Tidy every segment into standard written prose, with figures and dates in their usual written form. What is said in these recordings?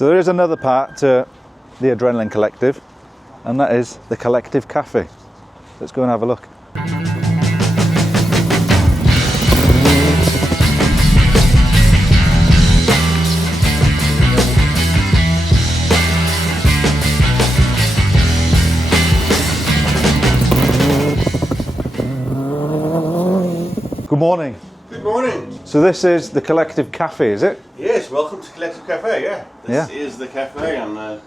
So there is another part to the Adrenaline Collective, and that is the Collective Cafe. Let's go and have a look. Good morning. Good morning. So this is the Collective Cafe, is it? Yes, welcome to Collective Cafe, yeah. This is the cafe and...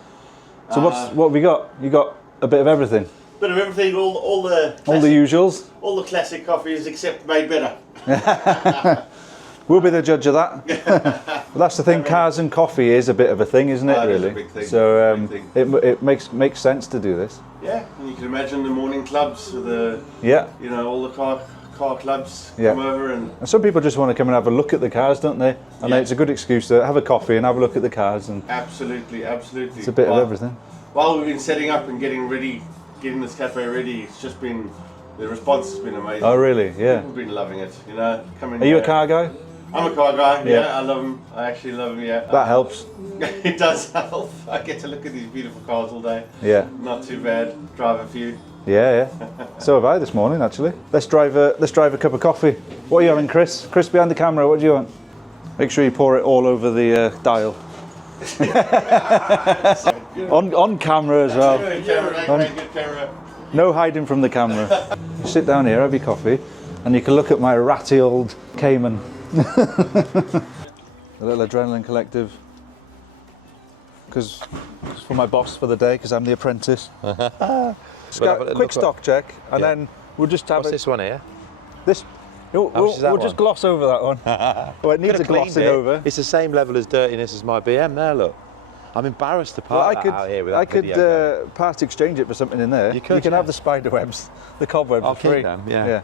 So what have we got? You got a bit of everything? Bit of everything, all the usuals? All the classic coffees except made better. We'll be the judge of that. But that's the thing, cars and coffee is a bit of a thing, isn't it, really? It's a big thing. So it makes sense to do this. Yeah, and you can imagine the morning clubs with the, you know, all the car clubs come over and some people just want to come and have a look at the cars, don't they? And it's a good excuse to have a coffee and have a look at the cars. And absolutely. It's a bit of everything. While we've been setting up and getting this cafe ready, it's just been, the response has been amazing. Oh really? Yeah. People have been loving it, you know. Are you a car guy? I'm a car guy, yeah, I love them. I actually love them, yeah. That helps. It does help. I get to look at these beautiful cars all day. Yeah. Not too bad. Drive a few. Yeah. So have I this morning, actually. Let's drive a cup of coffee. What are you having, Chris? Chris behind the camera, what do you want? Make sure you pour it all over the dial. on camera as well. Good camera. No hiding from the camera. You sit down here, have your coffee, and you can look at my ratty old Cayman. The little Adrenaline Collective. Because it's for my boss for the day, because I'm the apprentice. Quick stock check, and then we'll just have this one here? This. We'll just gloss over that one. Well, it needs a glossing over. It's the same level as dirtiness as my BM there, look. I'm embarrassed to park out here with that video I could part exchange it for something in there. You can have the spider webs, the cobwebs I'll for free. keep them, yeah.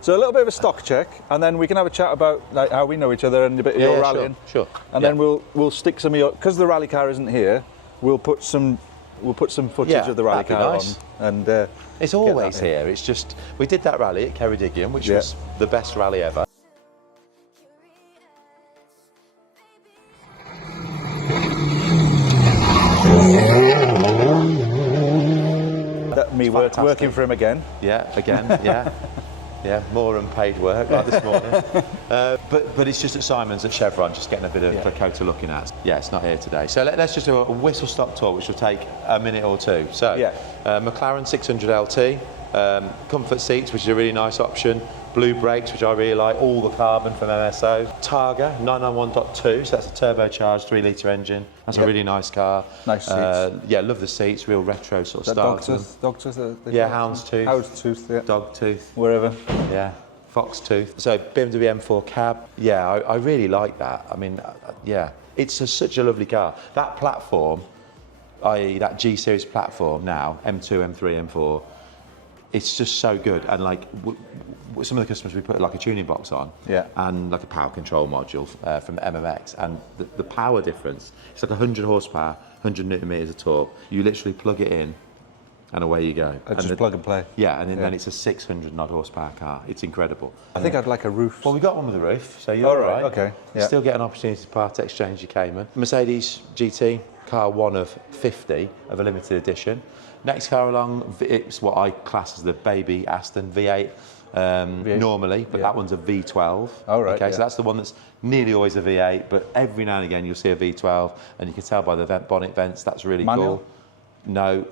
So a little bit of a stock check, and then we can have a chat about like how we know each other and a bit of your rallying. Sure. And then we'll stick some of your, because the rally car isn't here, we'll put some footage of the rally car on. And it's always here. It's just, we did that rally at Ceredigion, which was the best rally ever. Me working for him again. Yeah, again, yeah, more unpaid work like this morning. But it's just at Simon's at Chevron, just getting a bit of a coat to looking at. Yeah, it's not here today. So let's just do a whistle stop tour, which will take a minute or two. So, McLaren 600 LT, comfort seats, which is a really nice option. Blue brakes, which I really like, all the carbon from MSO. Targa 991.2, so that's a turbocharged 3-litre engine. That's a really nice car. Nice seats. Yeah, love the seats, real retro sort of style. Dogtooth? Yeah, houndstooth. Houndstooth, yeah. Dogtooth. Wherever. Yeah, foxtooth. So BMW M4 cab, yeah, I really like that. I mean, it's such a lovely car. That platform, i.e. that G-Series platform now, M2, M3, M4, it's just so good. And like, some of the customers, we put like a tuning box on and like a power control module from MMX, and the power difference, it's like 100 horsepower, 100 newton meters of torque. You literally plug it in and away you go. Just plug and play. Yeah, and then it's a 600 odd horsepower car. It's incredible. I think I'd like a roof. Well, we got one with a roof, so you're all right. Okay. You still get an opportunity to part exchange your Cayman. Mercedes GT, car one of 50 of a limited edition. Next car along, it's what I class as the baby Aston V8. Normally, but that one's a V12. Oh, right. Okay, so that's the one that's nearly always a V8, but every now and again you'll see a V12, and you can tell by the bonnet vents, that's really cool. No,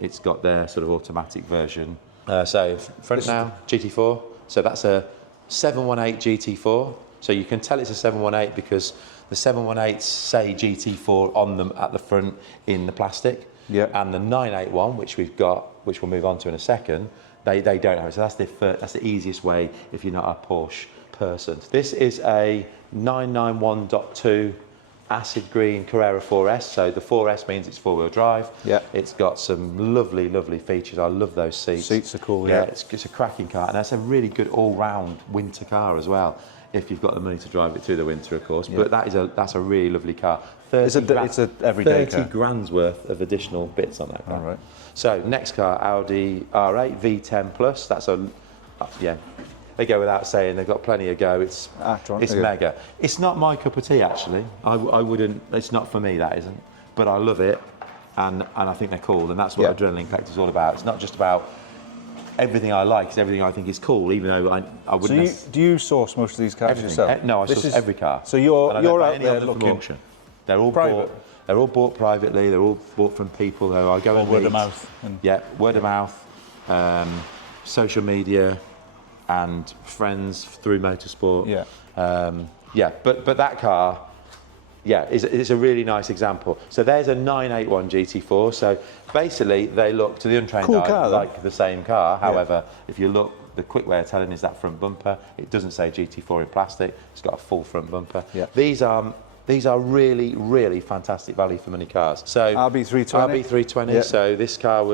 it's got their sort of automatic version. So front now, GT4. So that's a 718 GT4. So you can tell it's a 718 because the 718s say GT4 on them at the front in the plastic. Yeah. And the 981, which we've got, which we'll move on to in a second, they don't have it. So that's the easiest way if you're not a Porsche person. This is a 991.2 acid green Carrera 4S. So the 4S means it's four-wheel drive. Yeah. It's got some lovely, lovely features. I love those seats. Seats are cool. Yeah. It's a cracking car, and that's a really good all-round winter car as well. If you've got the money to drive it through the winter, of course. But that's a really lovely car. It's a everyday car. 30 grand's worth of additional bits on that car. All right. So next car, Audi R8 V10 Plus. That's a they go without saying. They've got plenty of go. It's mega. It's not my cup of tea, actually. I wouldn't. It's not for me. That isn't. But I love it, and I think they're cool, and that's what Adrenaline Collector is all about. It's not just about everything I like. It's everything I think is cool, even though I wouldn't. So do you source most of these cars yourself? No, I source every car. So you're out there looking. Auction. They're all private. They're all bought privately. They're all bought from people who I go and word meet. of mouth. Word of mouth, social media, and friends through motorsport. But that car, it's a really nice example. So there's a 981 GT4. So basically, they look to the untrained eye like the same car. However, if you look, the quick way of telling is that front bumper. It doesn't say GT4 in plastic. It's got a full front bumper. Yeah. These are really, really fantastic value for money cars. So RB320. Yeah. So this car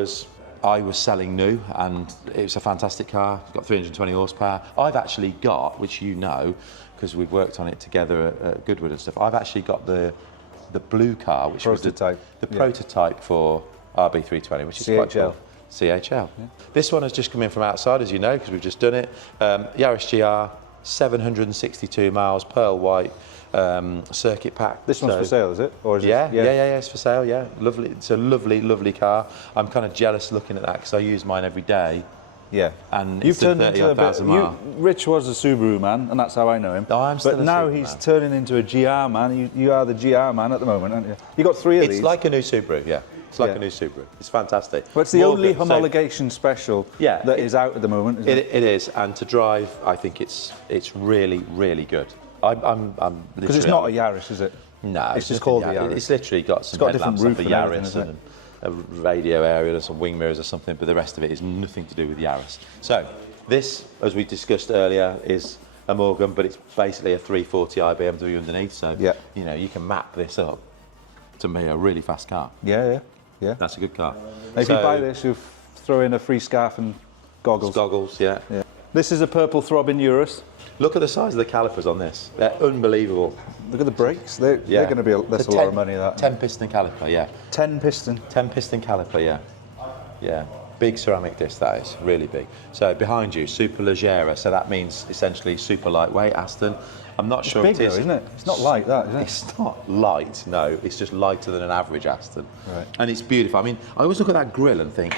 I was selling new, and it was a fantastic car. It's got 320 horsepower. I've actually got, which you know, because we've worked on it together at Goodwood and stuff. I've actually got the blue car, which prototype. was the prototype for RB320, which is quite cool. CHL. Yeah. This one has just come in from outside, as you know, because we've just done it. Yaris GR, 762 miles, pearl white. Circuit pack. This one's for sale, is it? Or is it? It's for sale. Yeah, lovely. It's a lovely car. I'm kind of jealous looking at that because I use mine every day. Yeah, and you've turned into a bit. Rich was a Subaru man, and that's how I know him. Oh, I'm still but now he's turning into a GR man. You are the GR man at the moment, aren't you? You got 3 of these. It's like a new Subaru. Yeah. It's like a new Subaru. It's fantastic. But it's the only homologation special that is out at the moment, isn't it? It is, and to drive, I think it's really, really good. Because it's not a Yaris, is it? No, it's just called the Yaris. It's literally got some headlamps of a Yaris and a radio area and some wing mirrors or something, but the rest of it is nothing to do with Yaris. So this, as we discussed earlier, is a Morgan, but it's basically a 340i BMW underneath. So you can map this up to be a really fast car. Yeah. That's a good car. If you buy this, you throw in a free scarf and goggles. Goggles, yeah. This is a purple throbbing Urus. Look at the size of the calipers on this. They're unbelievable. Look at the brakes. They're going to be that's a lot of money. That 10 piston caliper, yeah. 10 piston. 10 piston caliper, yeah. Yeah. Big ceramic disc, that is really big. So behind you, super leggera. So that means essentially super lightweight Aston. I'm not sure it is, though, isn't it? It's not light, that, is it? It's not light. No, it's just lighter than an average Aston. Right. And it's beautiful. I mean, I always look at that grille and think,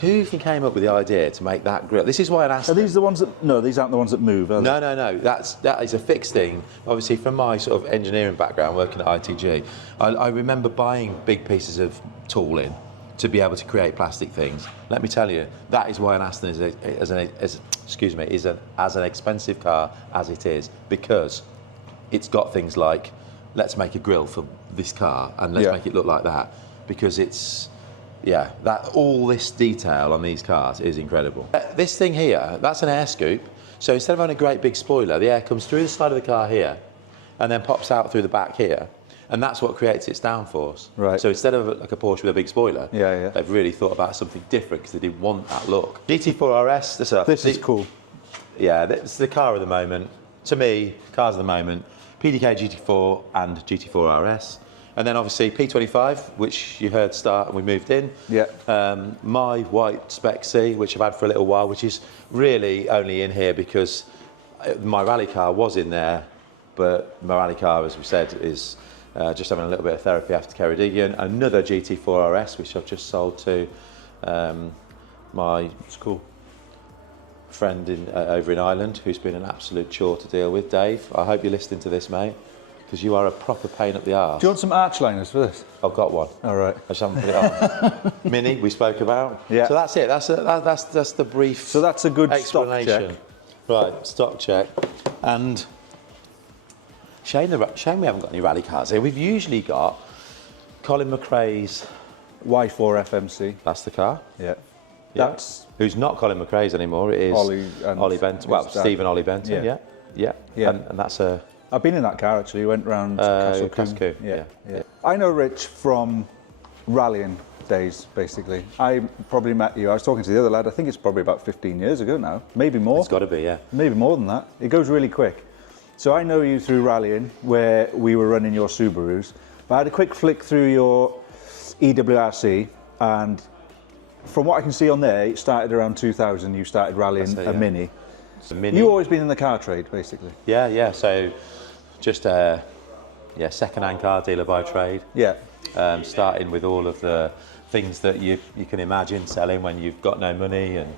who came up with the idea to make that grille? This is why an Aston... Are these the ones that... No, these aren't the ones that move, are they? No. That is a fixed thing. Obviously, from my sort of engineering background, working at ITG, I remember buying big pieces of tooling to be able to create plastic things. Let me tell you, that is why an Aston is as an expensive car as it is, because it's got things like, let's make a grille for this car and let's make it look like that, because it's... Yeah, all this detail on these cars is incredible. This thing here, that's an air scoop. So instead of having a great big spoiler, the air comes through the side of the car here and then pops out through the back here. And that's what creates its downforce. Right. So instead of like a Porsche with a big spoiler, they've really thought about something different because they didn't want that look. GT4 RS, this is cool. Yeah, it's the car of the moment. To me, cars of the moment, PDK GT4 and GT4 RS. And then obviously P25, which you heard start and we moved in. Yeah. My white Spec C, which I've had for a little while, which is really only in here because my rally car was in there, but my rally car, as we said, is just having a little bit of therapy after Ceredigion. Another GT4 RS, which I've just sold to my friend over in Ireland, who's been an absolute chore to deal with. Dave, I hope you're listening to this, mate, because you are a proper pain up the arse. Do you want some arch liners for this? I've got one. All right. I just haven't put it on. Mini, we spoke about. Yeah. So that's it. That's the brief. So that's a good explanation. Stock check. Right, stock check. And shame we haven't got any rally cars here. We've usually got Colin McRae's Y4 FMC. That's the car. Yeah. That's who's not Colin McRae's anymore. It is Ollie Benton. Well, Stephen Ollie Benton. Yeah. And that's a. I've been in that car actually. We went round Castle Coombe. Yeah. I know Rich from rallying days, basically. I probably met you. I was talking to the other lad. I think it's probably about 15 years ago now. Maybe more. It's got to be, yeah. Maybe more than that. It goes really quick. So I know you through rallying, where we were running your Subarus. But I had a quick flick through your EWRC, and from what I can see on there, it started around 2000. You started rallying a Mini. So Mini. You've always been in the car trade, basically. Yeah. So just a second-hand car dealer by trade. Yeah. Starting with all of the things that you can imagine selling when you've got no money, and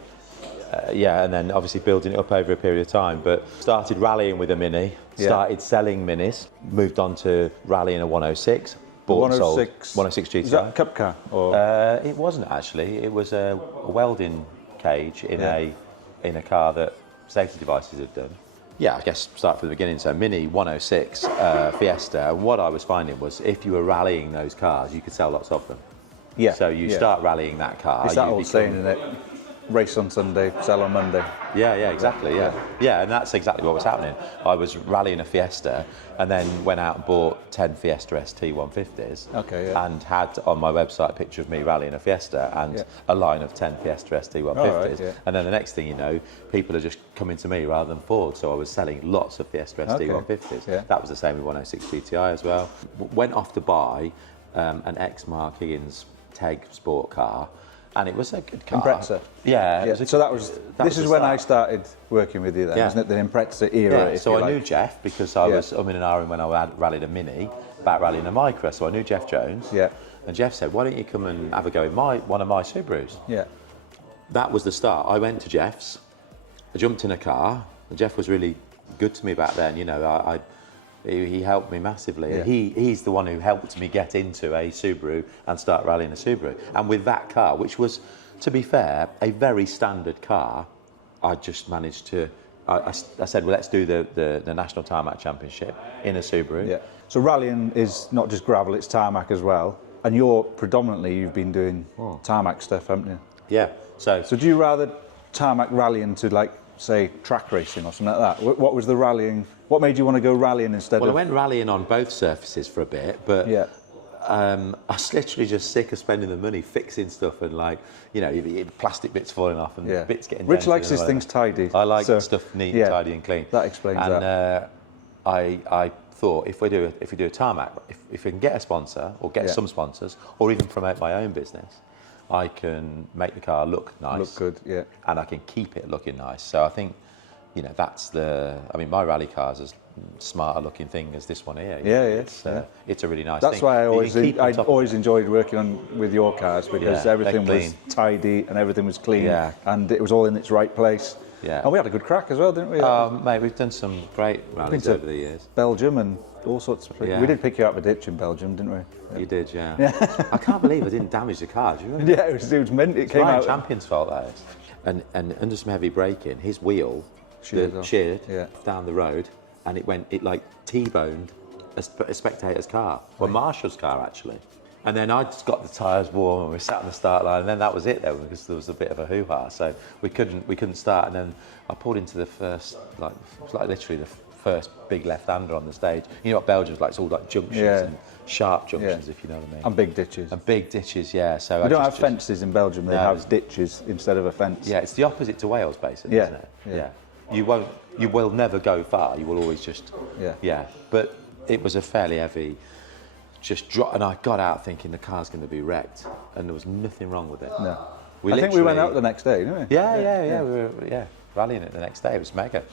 and then obviously building it up over a period of time. But started rallying with a Mini, started selling Minis, moved on to rallying a 106. Bought and sold 106 GTI. Is that a cup car? Or? It wasn't actually. It was a welding cage in a car that safety devices had done. Yeah, I guess start from the beginning. So Mini 106 Fiesta. And what I was finding was if you were rallying those cars, you could sell lots of them. Yeah. So you start rallying that car. Is that old saying, isn't it? Race on Sunday, sell on Monday. Yeah, exactly, yeah, and that's exactly what was happening. I was rallying a Fiesta and then went out and bought 10 Fiesta ST 150s and had on my website a picture of me rallying a Fiesta and a line of 10 Fiesta ST 150s. And then the next thing you know, people are just coming to me rather than Ford, so I was selling lots of Fiesta ST 150s. That was the same with 106 GTI as well. Went off to buy an ex-Mark Higgins Teg sport car. And it was a good car. Impreza. Yeah. So this is when I started working with you then, isn't it? The Impreza era. Yeah. So I knew Jeff because I was and ahhing when I rallied a Mini, about rallying a Micra. So I knew Jeff Jones. Yeah. And Jeff said, why don't you come and have a go in one of my Subarus? Yeah. That was the start. I went to Jeff's, I jumped in a car, and Jeff was really good to me back then. You know, he helped me massively. Yeah. He's the one who helped me get into a Subaru and start rallying a Subaru. And with that car, which was, to be fair, a very standard car, I just managed to, I said, well, let's do the National Tarmac Championship in a Subaru. Yeah. So rallying is not just gravel, it's tarmac as well. And you've been doing tarmac stuff, haven't you? Yeah. So do you rather tarmac rallying to, like, say, track racing or something like that? What was the rallying? What made you want to go rallying instead of... Well, I went rallying on both surfaces for a bit, but I was literally just sick of spending the money fixing stuff and, like, you know, plastic bits falling off and bits getting... Rich likes his things tidy. I like stuff neat, tidy and clean. That explains that. I thought if we do a tarmac, if we can get a sponsor or get some sponsors or even promote my own business, I can make the car look nice. Look good, and I can keep it looking nice. So I think, you know, that's my rally car's as smart a looking thing as this one here. It's a really nice thing. That's why I always enjoyed working with your cars, because everything was tidy and everything was clean and it was all in its right place. Yeah. And we had a good crack as well, didn't we? Mate, we've done some great rallies over the years. Belgium and all sorts of... We did pick you out of a ditch in Belgium, didn't we? You did, yeah. I can't believe I didn't damage the car, do you remember? Yeah, it was meant... It came out... Champion's fault, that is. And under some heavy braking, his wheel sheared down the road, and it like T-boned a spectator's car, or Marshall's car, actually. And then I just got the tyres warm and we sat on the start line, and then that was it though, because there was a bit of a hoo-ha, so we couldn't start. And then I pulled into the first, it was like literally the first big left-hander on the stage. You know what Belgium's like? It's all like junctions and sharp junctions, if you know what I mean. And big ditches. And big ditches, yeah. So we don't have fences in Belgium. They have ditches instead of a fence. Yeah, it's the opposite to Wales, basically, isn't it? Yeah. You will never go far. You will always just But it was a fairly heavy. Just drop, and I got out thinking the car's going to be wrecked, and there was nothing wrong with it. No, I think we went out the next day, didn't we? Yeah. We were rallying it the next day. It was mega.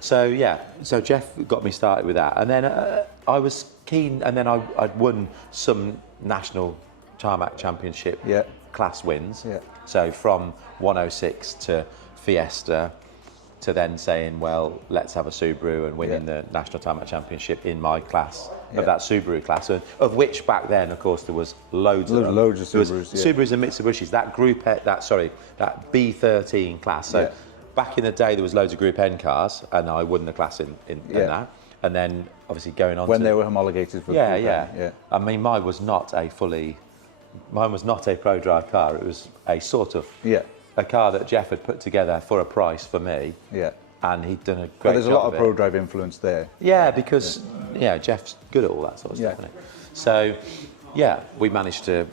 So so Jeff got me started with that, and then I was keen, and then I'd won some national tarmac championship class wins. Yeah. So from 106 to Fiesta, to then saying, well, let's have a Subaru and winning the National Tarmac Championship in my class, of that Subaru class, of which back then, of course, there was loads of Subarus. Subarus and Mitsubishis, that that B13 class. So back in the day, there was loads of Group N cars, and I won the class in that. And then, obviously, going on when they were homologated for Group N. I mean, mine was not a pro drive car. It was a sort of... a car that Jeff had put together for a price for me. Yeah. And he'd done a great job. But there's a lot of pro drive influence there. Yeah, because Jeff's good at all that sort of stuff, isn't he? So we managed to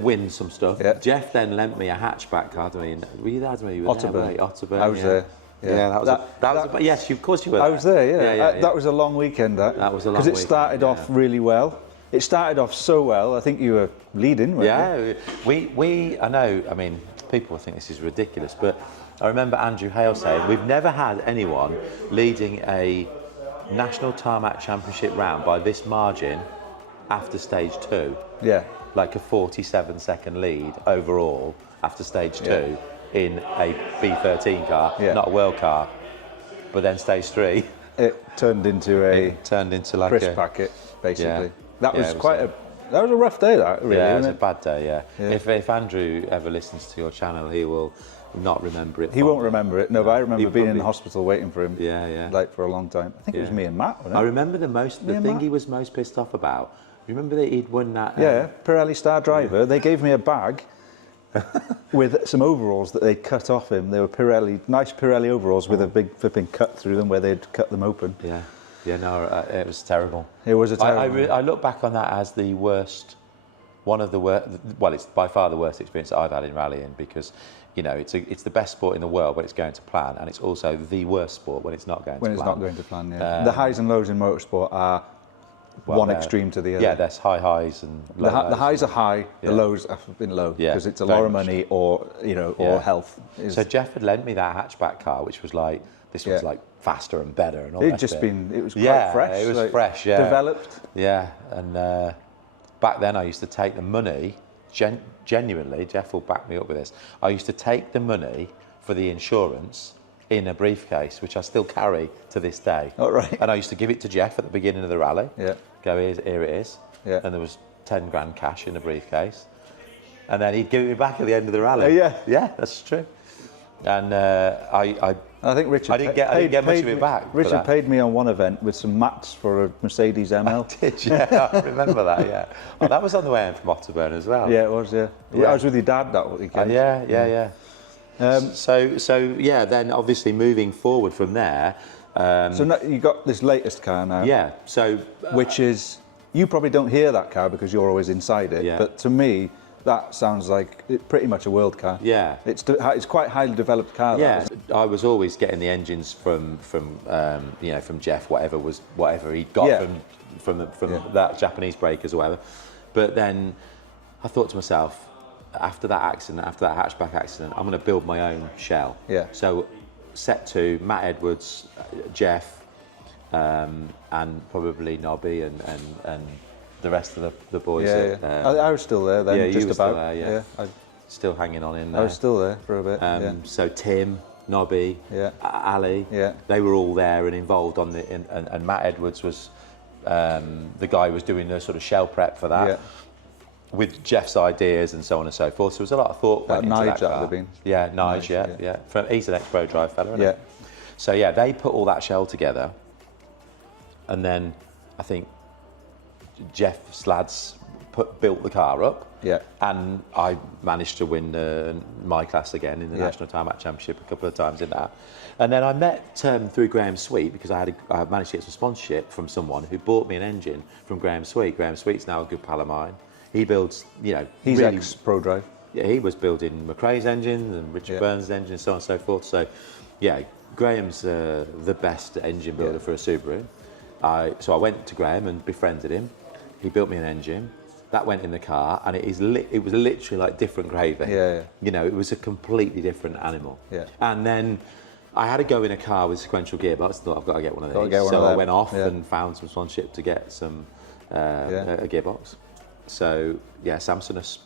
win some stuff. Yeah. Jeff then lent me a hatchback car to me. Were you there to me? Otterburn. I was there. Yeah, that was yes, of course you were. I was there. Yeah. That was a long weekend. That was a long weekend. Because it started off really well. It started off so well. I think you were leading, weren't you? We I know. I mean, people think this is ridiculous, but I remember Andrew Hale saying, we've never had anyone leading a National Tarmac Championship round by this margin after stage 2. Yeah. Like a 47-second lead overall after stage 2 in a B13 car, not a world car. But then stage 3, it turned into like crisp a packet, basically. Yeah. That was that was a rough day, that, really. Yeah, it was wasn't a bad day, yeah. If Andrew ever listens to your channel, he will not remember it. He won't remember it, but I remember being in the hospital waiting for him. Yeah. Like, for a long time. I think it was me and Matt, wasn't it? I remember the thing he was most pissed off about. Remember that he'd won that? Yeah, Pirelli Star Driver. They gave me a bag with some overalls that they'd cut off him. They were nice Pirelli overalls with a big flipping cut through them where they'd cut them open. Yeah, no, it was terrible. It was a terrible. I look back on that as the worst, one of the worst. Well, it's by far the worst experience that I've had in rallying, because, you know, it's the best sport in the world when it's going to plan, and it's also the worst sport when it's not going to plan. When it's not going to plan, yeah. The highs and lows in motorsport are one extreme to the other. Yeah, there's high highs and low lows. The highs are high, the lows have been low, because it's a lot of money or health. So Jeff had lent me that hatchback car, which was like, this was like faster and better and all that. It was quite fresh. It was fresh, developed. Yeah, and back then I used to take the money, genuinely, Jeff will back me up with this, I used to take the money for the insurance in a briefcase, which I still carry to this day. Oh, right. And I used to give it to Jeff at the beginning of the rally. Yeah. Go, here it is. Yeah. And there was 10 grand cash in the briefcase. And then he'd give it me back at the end of the rally. Yeah. Yeah, that's true. And I think Richard. I didn't get much of it back. Richard paid me on one event with some mats for a Mercedes ML. Did you? Yeah, I remember that. Yeah. Oh, that was on the way in from Otterburn as well. Yeah, it was. Yeah. I was with your dad that weekend. Yeah. So then obviously moving forward from there. So now you got this latest car now. Yeah. So which is, you probably don't hear that car because you're always inside it. Yeah. But to me, that sounds like pretty much a world car. Yeah. It's quite a highly developed car. Yeah. I was always getting the engines from Jeff, whatever he'd got from that Japanese breakers or whatever. But then I thought to myself, after that hatchback accident, I'm going to build my own shell. Yeah. So set to Matt Edwards, Jeff, and probably Nobby and the rest of the boys. I was still there then. Yeah, just you were about. Still there, yeah. Still hanging on in there. I was still there for a bit. So Tim, Nobby, Ali, they were all there and involved on and Matt Edwards was the guy who was doing the sort of shell prep for that. Yeah. With Jeff's ideas and so on and so forth. So there was a lot of thought went into that car. That would have been. Yeah, Nige, yeah. He's an ex-Pro Drive fella, isn't he? So yeah, they put all that shell together, and then I think Jeff's lads built the car up. Yeah. And I managed to win my class again in the National Tarmac Championship a couple of times in that. And then I met through Graham Sweet, because I managed to get some sponsorship from someone who bought me an engine from Graham Sweet. Graham Sweet's now a good pal of mine. He builds, he's really, ex-Pro Drive. Yeah, he was building McRae's engines and Richard Burns' engines and so on and so forth. So, yeah, Graham's the best engine builder for a Subaru. So I went to Graham and befriended him. He built me an engine. That went in the car, and it was literally like different gravy. Yeah. It was a completely different animal. Yeah. And then I had to go in a car with sequential gearbox. Thought I've got to get one of these. So I went off and found some sponsorship to get some a gearbox. So yeah, Samsonus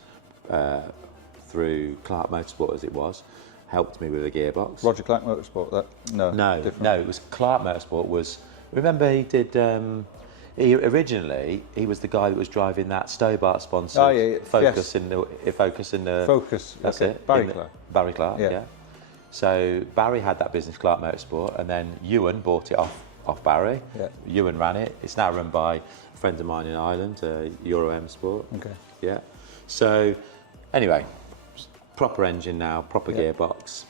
through Clark Motorsport, as it was, helped me with a gearbox. Roger Clark Motorsport, No, it was Clark Motorsport. Remember he did. Originally he was the guy that was driving that Stobart sponsored Focus in the Focus. That's it. Barry Clark. Yeah. So Barry had that business, Clark Motorsport, and then Ewan bought it off Barry. Yeah. Ewan ran it. It's now run by a friend of mine in Ireland, Euro M Sport. Okay. Yeah. So anyway, proper engine now, proper gearbox.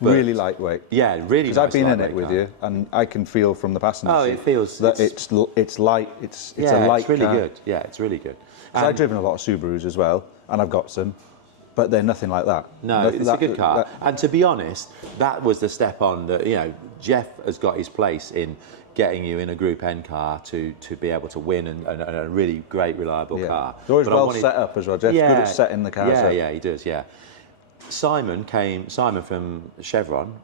Really lightweight. Yeah, really. Because I've been in it with you, and I can feel from the passenger seat. It feels that it's light. It's a light. It's really car. good. Yeah, it's really good. I've driven a lot of Subarus as well, and I've got some, but they're nothing like that. No, it's a good car. And to be honest, that was the step on that. Jeff has got his place in getting you in a Group N car to be able to win and a really great, reliable car. He's always set up as well. Jeff's good at setting the cars up. Yeah, he does. Yeah. Simon from Chevron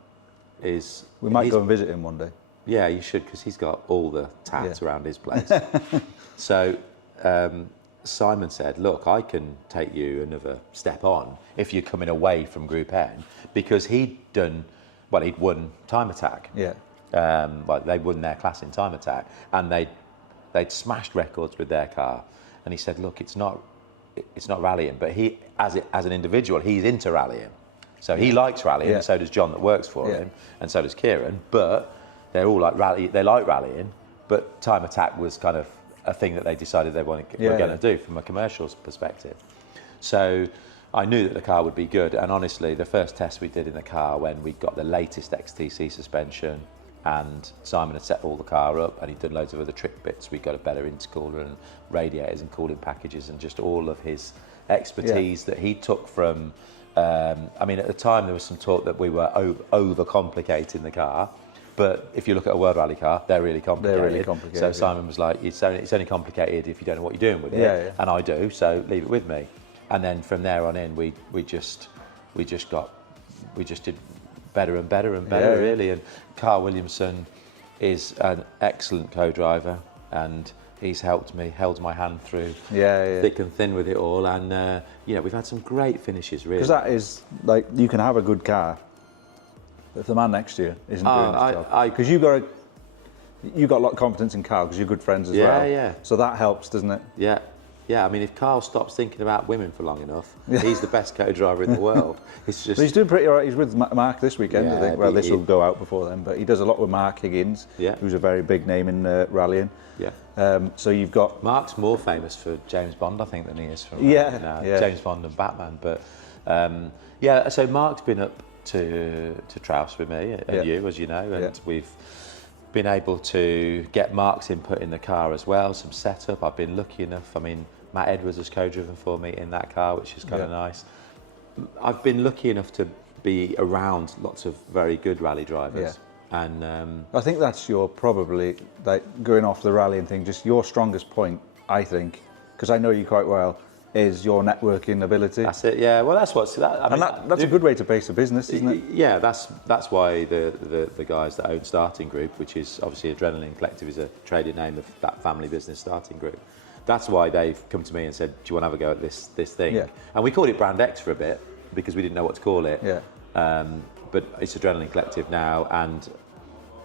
is... We might go and visit him one day. Yeah, you should, because he's got all the tats around his place. So Simon said, look, I can take you another step on if you're coming away from Group N, because he'd won Time Attack. Yeah. Like they'd won their class in Time Attack, and they'd smashed records with their car. And he said, look, it's not rallying, but he, as an individual, he's into rallying. So he likes rallying, and so does John that works for him, and so does Kieran. But they're all like they like rallying, but Time Attack was kind of a thing that they decided they were going to do from a commercial perspective. So I knew that the car would be good, and honestly, the first test we did in the car when we got the latest XTC suspension, and Simon had set all the car up, and he'd done loads of other trick bits. We got a better intercooler and radiators and cooling packages, and just all of his expertise that he took from. I mean, at the time there was some talk that we were over-complicating the car, but if you look at a World Rally car, they're really complicated. So Simon was like, "It's only complicated if you don't know what you're doing with it," and I do. So leave it with me. And then from there on in, we just did better and better and better, really. And Carl Williamson is an excellent co-driver, and he's held my hand through thick and thin with it all. And we've had some great finishes, really. Because that is like, you can have a good car, but if the man next to you isn't doing his job, because you got a lot of confidence in Carl because you're good friends as well. Yeah. So that helps, doesn't it? Yeah. Yeah, I mean, if Carl stops thinking about women for long enough, he's the best co-driver in the world. It's just... But he's doing pretty all right. He's with Mark this weekend, I think. Well, this will go out before then, but he does a lot with Mark Higgins, who's a very big name in rallying. Yeah. So you've got... Mark's more famous for James Bond, I think, than he is for James Bond and Batman. But so Mark's been up to Trouse with me and you, as you know, and we've been able to get Mark's input in the car as well, some setup. I've been lucky enough, I mean, Matt Edwards has co-driven for me in that car, which is kind of nice. I've been lucky enough to be around lots of very good rally drivers. Yeah. And I think that's probably, like, going off the rallying thing, just your strongest point, I think, because I know you quite well, is your networking ability. That's it, yeah. Well, that's what's that. I mean, that's a good way to base a business, isn't it? Yeah, that's why the guys that own Starting Group, which is obviously Adrenaline Collective, is a trading name of that family business, Starting Group. That's why they've come to me and said, "Do you want to have a go at this thing?" Yeah. And we called it Brand X for a bit because we didn't know what to call it. Yeah. But it's Adrenaline Collective now, and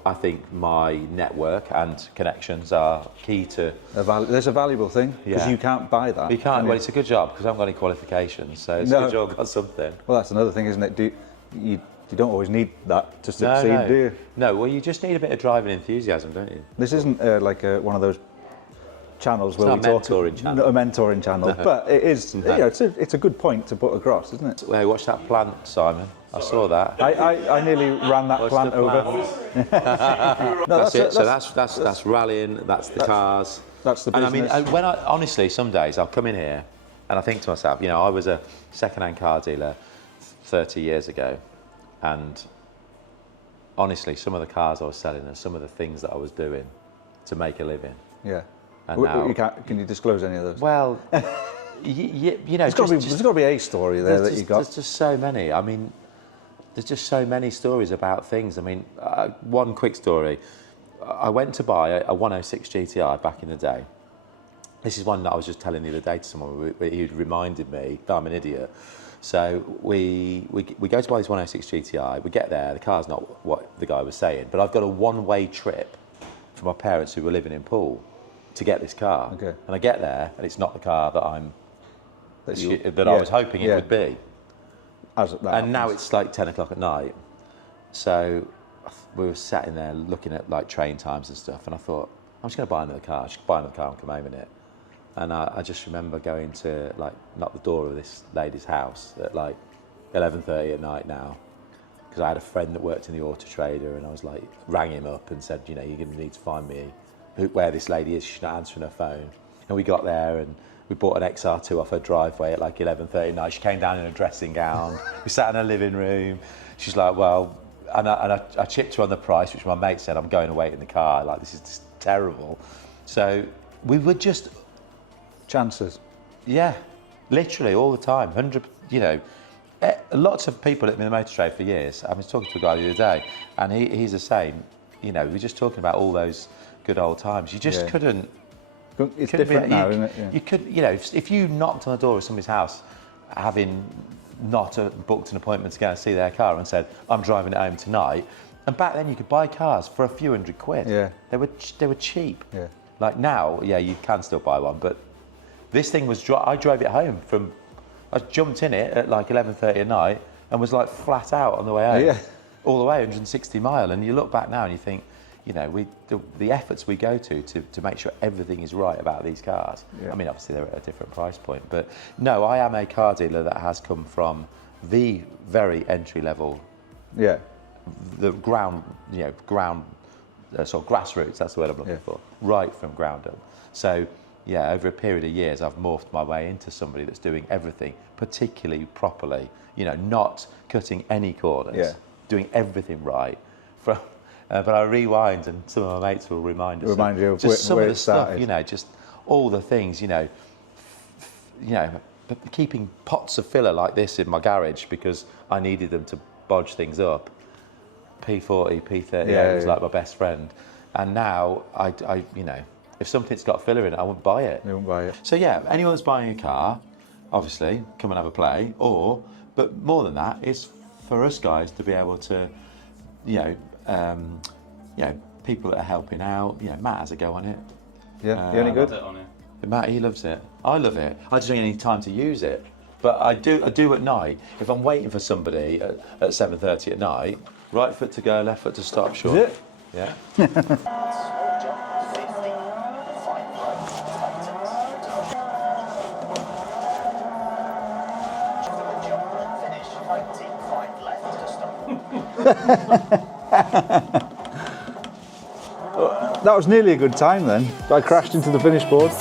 I think my network and connections are key to... There's a valuable thing, because you can't buy that. You can't. Well, it's a good job, because I haven't got any qualifications, so it's a good job I've got something. Well, that's another thing, isn't it? You don't always need that to succeed, do you? No, well, you just need a bit of driving enthusiasm, don't you? This isn't like one of those channels where we talk... It's not a mentoring channel. A mentoring channel, but it is, it's a good point to put across, isn't it? Hey, watch that plant, Simon. I saw that. I nearly ran that plant over. That's it. So that's rallying. That's the cars. That's the business. And I mean, honestly, some days I'll come in here and I think to myself, I was a second-hand car dealer 30 years ago, and honestly, some of the cars I was selling and some of the things that I was doing to make a living. Yeah. And now, can you disclose any of those? Well, there's got to be a story there that you got. There's just so many. I mean, there's just so many stories about things. I mean, one quick story. I went to buy a 106 GTI back in the day. This is one that I was just telling the other day to someone. He reminded me that I'm an idiot. So we go to buy this 106 GTI. We get there. The car's not what the guy was saying, but I've got a one-way trip for my parents who were living in Poole to get this car. Okay. And I get there, and it's not the car that I was hoping it would be. And now it's like 10 o'clock at night. So we were sat in there looking at like train times and stuff, and I thought, I'm just going to buy another car. Just buy another car and come home in it. And I just remember going to like knock the door of this lady's house at like 11:30 at night now, because I had a friend that worked in the Auto Trader, and I was like, rang him up and said, you're going to need to find me where this lady is. She's not answering her phone. And we got there and we bought an XR2 off her driveway at like 11:30 at night. She came down in a dressing gown. We sat in her living room. She's like, well, and I chipped her on the price, which my mate said, I'm going to wait in the car. Like, this is just terrible. So we were just... Chances. Yeah, literally all the time. 100, lots of people have been in the motor trade for years. I was talking to a guy the other day, and he's the same. You know, we're just talking about all those good old times. You just couldn't. It's different now, isn't it? Yeah. You could, you know, if you knocked on the door of somebody's house, having not booked an appointment to go and see their car, and said, "I'm driving it home tonight," and back then you could buy cars for a few £100. Yeah. They were cheap. Yeah. Like now, yeah, you can still buy one, but this thing was. I drove it home from. I jumped in it at like 11:30 at night and was like flat out on the way home. Yeah. All the way 160 mile, and you look back now and you think, you know, the efforts we go to make sure everything is right about these cars. Yeah. I mean, obviously they're at a different price point, but no, I am a car dealer that has come from the very entry level, Yeah. the ground, you know, sort of grassroots. That's the word I'm looking for. Right from ground up. So yeah, over a period of years, I've morphed my way into somebody that's doing everything particularly properly. You know, not cutting any corners. Yeah. Doing everything right. But I rewind, and some of my mates will remind us. Remind you of just some where of the it stuff, started. you know, just all the things, you know, keeping pots of filler like this in my garage because I needed them to bodge things up. P40, P38 was like my best friend, and now I, you know, if something's got filler in it, I won't buy it. You won't buy it. So yeah, anyone that's buying a car, obviously, come and have a play. But more than that, it's for us guys to be able to, you know, people that are helping out. You know, Matt has a go on it. Yeah, you any good? Matt, he loves it. I love it. I just don't get any time to use it. But I do at night. If I'm waiting for somebody at 7:30 at night, right foot to go, left foot to stop, sure. Is it? Yeah. That was nearly a good time then. I crashed into the finish board.